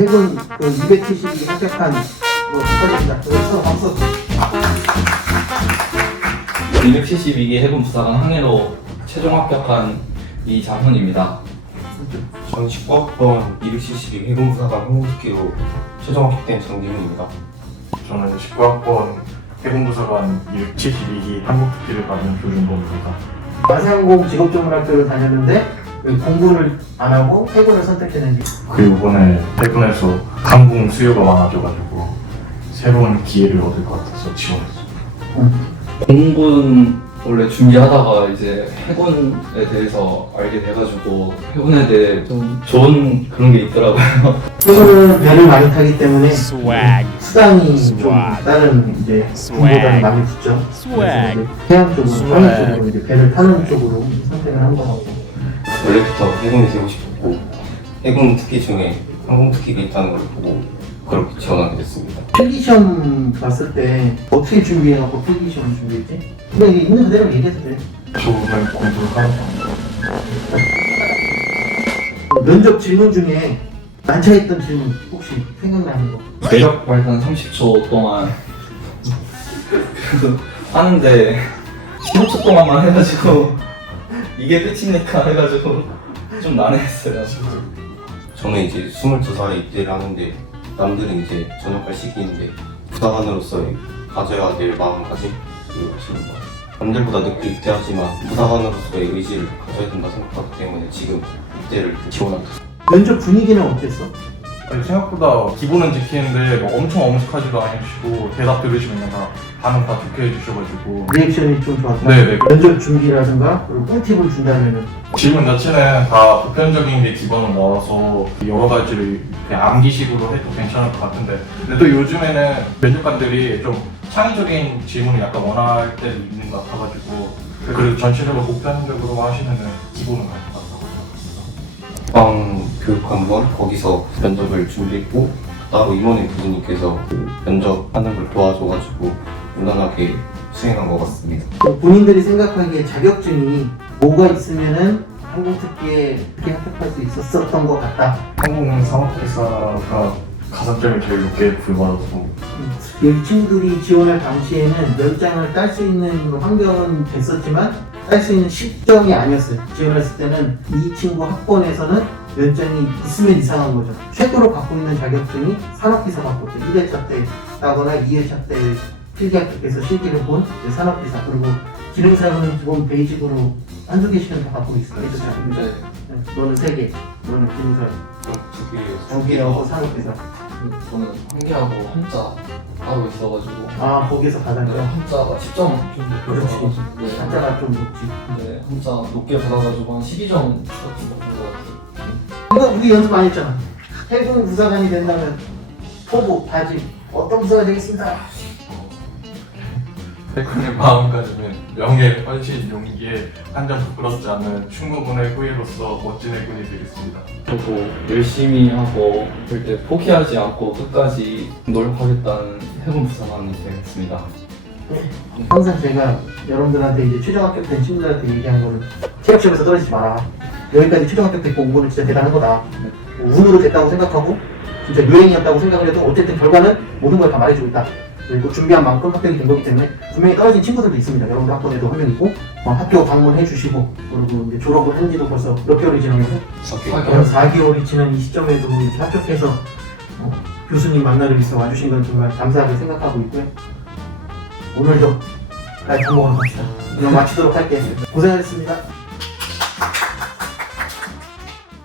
해군 그272 합격한 뭐 축하드립니다. 그래서 박수. 272기 해군 부사관 항해로 최종 합격한 이장훈입니다. 전 19학번 272 해군부사관 항공특기로 최종 합격된 정진우입니다. 저는 19학번 해군부사관 272기 한국특기를 받은 조준범입니다. 마세항공 직업전문학교를 다녔는데 왜 공부를 안 하고 해군을 선택했는지 그리고 이번에 해군에서 항공 수요가 많아져가지고 새로운 기회를 얻을 것 같아서 지원했어요. 공군 원래 준비하다가 이제 해군에 대해서 알게 돼가지고 해군에 대해 좀 좋은 그런 게 있더라고요. 해군은 배를 많이 타기 때문에 Swag. 수당이 좀 Swag. 다른 이제 Swag. 군보다는 많이 붙죠. 그래서 이제 해양 쪽으로. 항해 쪽으로 이제 배를 타는 쪽으로 선택을 한 것 같고 원래부터 해군이 되고 싶었고 해군 특기 중에 항공 특기가 있다는 걸 보고 그렇게 지원하게 됐습니다. 필기시험 봤을 때 어떻게 준비해갖고 필기시험 준비했지? 근데 이게 있는 그대로 얘기해도 돼. 저는 공부를 해요. 면접 질문 중에 난처했던 질문 혹시 생각나는 거? 매력 발산 30초 동안 하는데 15초 동안만 해가지고 이게 끝입니까 해가지고 좀 난해했어요. 저는 이제 22살에 입대를 하는데 남들은 이제 전역할 시기인데 부사관으로서의 가져야 될 마음가짐 그리고 하시는 거예요. 남들보다 늦게 입대하지만 부사관으로서의 의지를 가져야 된다 생각하기 때문에 지금 입대를 지원하게 됐습니다. 면접 분위기는 어땠어? 아니, 생각보다 기본은 지키는데 뭐 엄청 엄숙하지도 않으시고 대답 들으시면 다 반응 다 좋게 해주셔가지고 리액션이 좀 좋았다. 네네. 면접 준비라든가 그리고 꿀팁을 준다면은 질문 자체는 다 보편적인 게 기본으로 나와서 여러 가지를 그냥 암기식으로 해도 괜찮을 것 같은데 근데 또 요즘에는 면접관들이 좀 창의적인 질문을 약간 원할 때도 있는 것 같아가지고 그리고 전체적으로 보편적으로 하시면은 기본은 갈것 같다고 생각합니다. 빵 교육 한번 거기서 면접을 준비했고 따로 임원의 부모님께서 그 면접하는 걸 도와줘가지고 무난하게 수행한 것 같습니다. 본인들이 생각하기에 자격증이 뭐가 있으면은 항공특기에 특히 합격할 수 있었던 것 같다. 항공산업회사가 가산점이 제일 높게 부여받아서 여기 친구들이 지원할 당시에는 면장을 딸 수 있는 환경은 됐었지만 딸 수 있는 시점이 아니었어요. 지원했을 때는 이 친구 학번에서는 면장이 있으면 이상한 거죠. 최고로 갖고 있는 자격증이 산업기사 갖고 있죠. 1회차 때 따거나 2회차 때 필기 합격해서 실기를 본 산업기사 그리고 기능사는 기본 베이직으로 한두 개씩은 다 갖고 있어요. 1회차. 근데 네. 너는 세 개, 너는 기능사 두 개, 두 개하고 산업기사. 저는 한 개하고 한자 하고 있어가지고 아 거기서 가장 네, 한자가 10점 좀 그렇지. 높여서 네, 한자가 좀 높지. 네, 한자 높게 받아가지고 한 12점 추가 좀 받은 것 같아요. 이거 우리 연습 많이 했잖아. 해군 부사관이 된다면 포부, 다짐 어떤 부사가 되겠습니다. 해군의 마음가짐은 명예, 헌신, 용기에 한점 부끄럽지 않는 충무군의 후예로서 멋진 해군이 되겠습니다. 저도 열심히 하고 절대 포기하지 않고 끝까지 노력하겠다는 해군 부사관이 되겠습니다. 항상 제가 여러분들한테 이제 최종 합격된 친구들한테 얘기한 거는 체력 시험에서 떨어지지 마라. 여기까지 최종 합격됐고 온 거는 진짜 대단한 거다. 운으로 됐다고 생각하고 진짜 유행이었다고 생각을 해도 어쨌든 결과는 모든 걸 다 말해주고 있다. 그리고 준비한 만큼 합격이 된 거기 때문에 분명히 떨어진 친구들도 있습니다. 여러분들 학번에도 한 명 있고 어, 학교 방문해 주시고 그리고 이제 졸업을 한 지도 벌써 몇 개월이 지나면서 사교 거의 4개월이 지난 이 시점에도 이렇게 합격해서 어, 교수님 만나러 위해서 와주신 건 정말 감사하게 생각하고 있고요. 오늘도 날밥 먹으러 갑시다. 이거 마치도록 할게요. 고생하셨습니다.